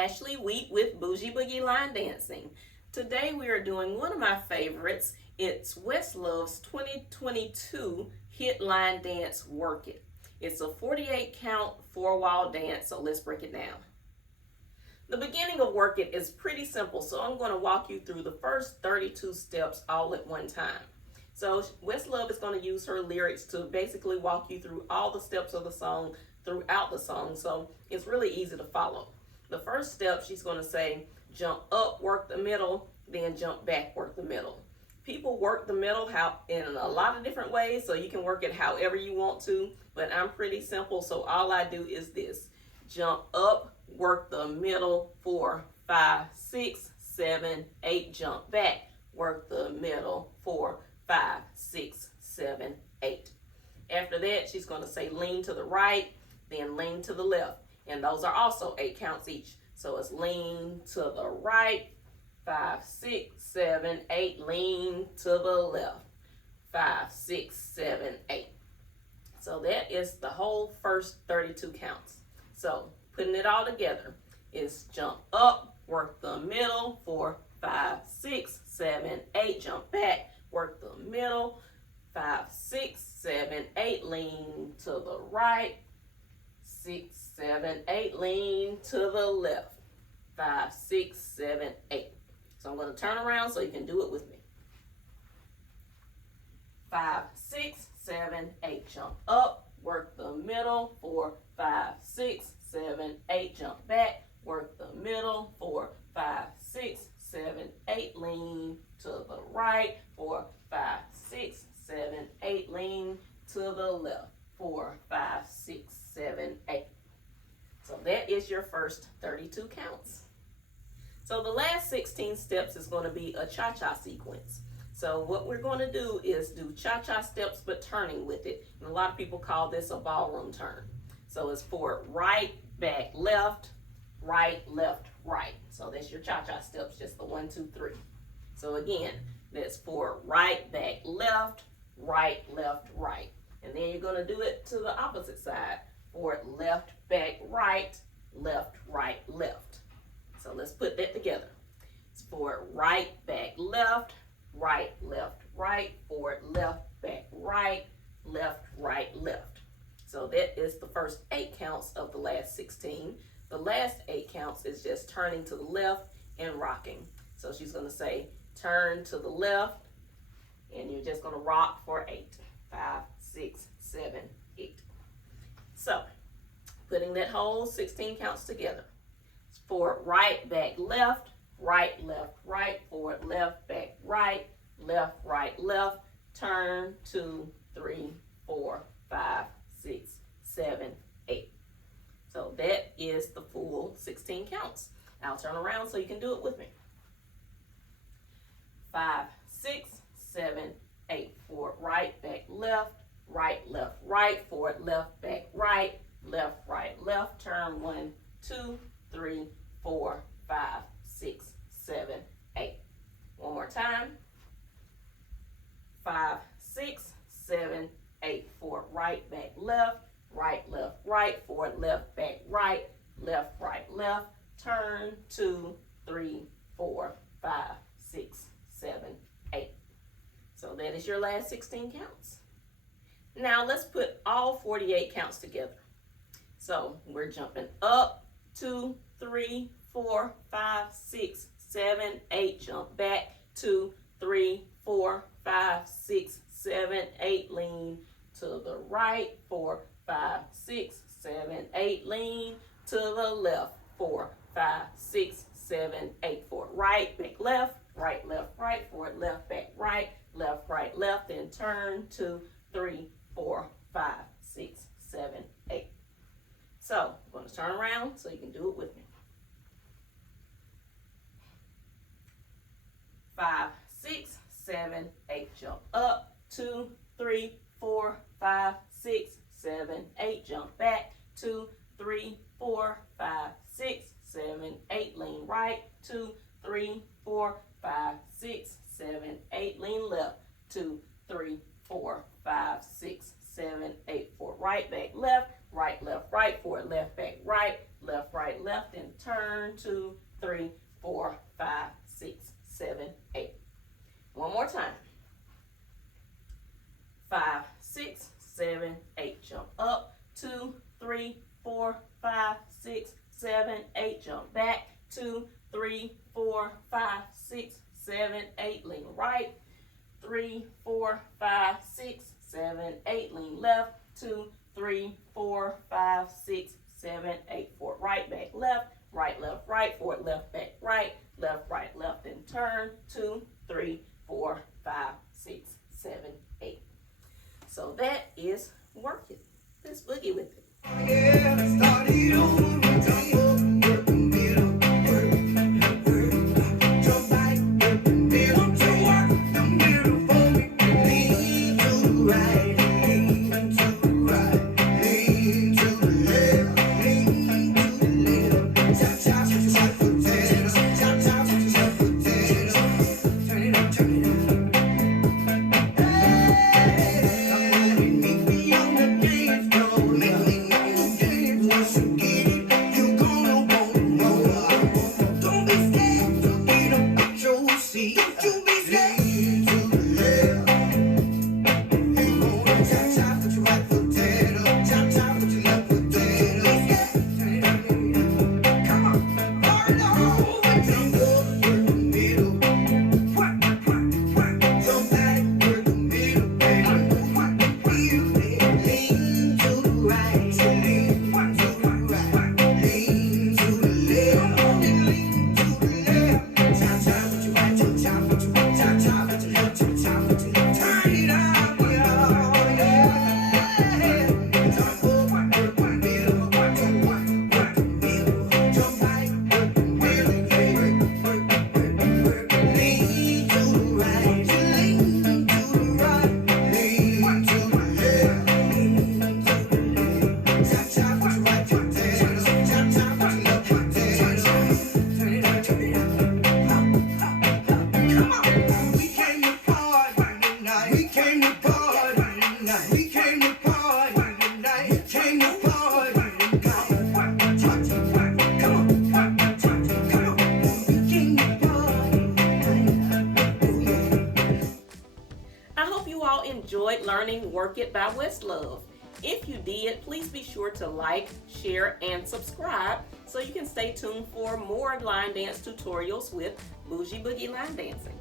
Ashley Wheat with Bougie Boogie Line Dancing. Today we are doing one of my favorites. It's Westlove's 2022 hit line dance, Work It. It's a 48 count 4-wall dance, so let's break it down. The beginning of Work It is pretty simple, so I'm going to walk you through the first 32 steps all at one time. So Westlove is going to use her lyrics to basically walk you through all the steps of the song throughout the song, so it's really easy to follow. The first step, she's going to say, jump up, work the middle, then jump back, work the middle. People work the middle in a lot of different ways, so you can work it however you want to, but I'm pretty simple, so all I do is this. Jump up, work the middle, 4, 5, 6, 7, 8, jump back, work the middle, 4, 5, 6, 7, 8. After that, she's going to say lean to the right, then lean to the left. And those are also 8 counts each. So it's lean to the right, 5, 6, 7, 8, lean to the left, 5, 6, 7, 8. So that is the whole first 32 counts. So putting it all together is jump up, work the middle, 4, 5, 6, 7, 8, jump back, work the middle, 5, 6, 7, 8, lean to the right, 6, 7, 8, lean to the left, 5, 6, 7, 8. So I'm going to turn around so you can do it with me. 5, 6, 7, 8, jump up, work the middle, 4, 5, 6, 7, 8, jump back, work the middle, 4, 5, 6, 7, 8, lean to the right, 4, 5, 6, 7, 8, lean to the left, 4, 5, 6, 7, 8. So that is your first 32 counts. So the last 16 steps is going to be a cha-cha sequence. So what we're going to do is do cha-cha steps but turning with it. And a lot of people call this a ballroom turn. So it's for right, back, left, right, left, right. So that's your cha-cha steps, just the 1, 2, 3. So again, that's for right, back, left, right, left, right. And then you're going to do it to the opposite side for left, back, right, left, right, left. So let's put that together. It's for right, back, left, right, left, right, forward, left, back, right, left, right, left. So that is the first 8 counts of the last 16. The last 8 counts is just turning to the left and rocking. So she's going to say turn to the left, and you're just going to rock for 8. 5, 6, 7, 8. So putting that whole 16 counts together. It's for right, back, left, right, left, right, forward, left, back, right, left, turn, 2, 3, 4, 5, 6, 7, 8. So that is the full 16 counts. I'll turn around so you can do it with me. 5, 6, 7, 8. Forward, right, back, left, right, forward, left, back, right, left, turn, 1, 2, 3, 4, 5, 6, 7, 8. One more time. 5, 6, 7, 8. Forward, right, back, left, right, forward, left, back, right, left, turn, 2, 3, 4, 5, 6, 7, 8. So that is your last 16 counts. Now let's put all 48 counts together. So we're jumping up, 2, 3, 4, 5, 6, 7, 8, jump back, 2, 3, 4, 5, 6, 7, 8, lean to the right, 4, 5, 6, 7, 8, lean to the left, 4, 5, 6, 7, 8, forward, right, back, left, right, forward, left, back, right, left, then turn, 2, 3, 4, 5, 6, 7, 8. So I'm going to turn around so you can do it with me. 5, 6, 7, 8, jump up, 2, 3, 4, 5, 6, 7, 8, jump back, 2, 3, 4, 5, 6, 7, 8, lean right, 2, 3, 4, 5, 6, 7, 8, lean left, 2, 3, 4, 5, 6, 7, 8, forward, right, back, left, right, left, forward, left, back, right, left, and turn, 2, 3, 4, 5, 6, 7, 8. One more time. 5, 6, 7, 8. Jump up, 2, 3, 4, 5, 6, 7, 8. Jump back, 2, 3, 4, 5, 6, 7, 8. Lean right, 3, 4, 5, 6, 7, 8. Lean left, 2, 3, 4, 5, 6, 7, 8. Forward, right, back, left, right, forward, left, back, right, left, and turn, 2, 3, 4, 5, 6, 7, 8. So that is working. Let's boogie with it. Yeah, started over, jump up, work the middle, work, jump back, work the middle, to work the middle for me. Lean to the right, lean to the right, lean to the left, lean to the left. Chop, chop, chop, potatoes, chop, chop, chop, potatoes. Turn it up, turn it up. Enjoyed learning Work It by Westlove. If you did, please be sure to like, share, and subscribe so you can stay tuned for more line dance tutorials with Bougie Boogie Line Dancing.